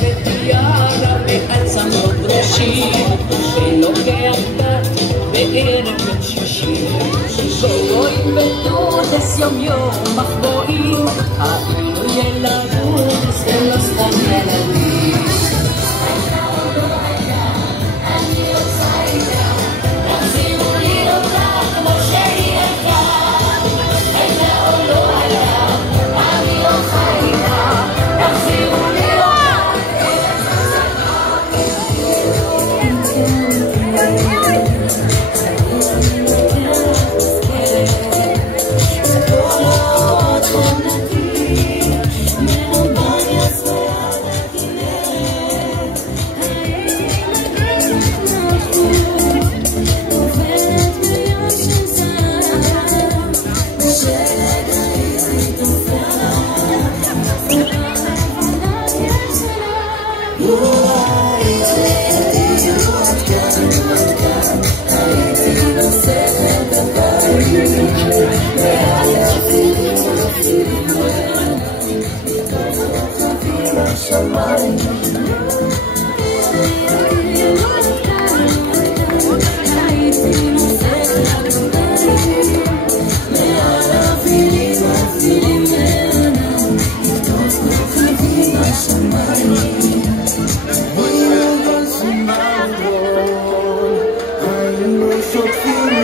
ותיארה ועל צמרות ראשי ולוקח דת בערב בן שישי גויים בתודס יום יום מחבואים היינו ילדים זה לא סתם ילדים אני רוצה איתה תחזירו לי אותה כמו שהיא הייתה הייתה או לא הייתה אני רוצה איתה תחזירו לי שוטפים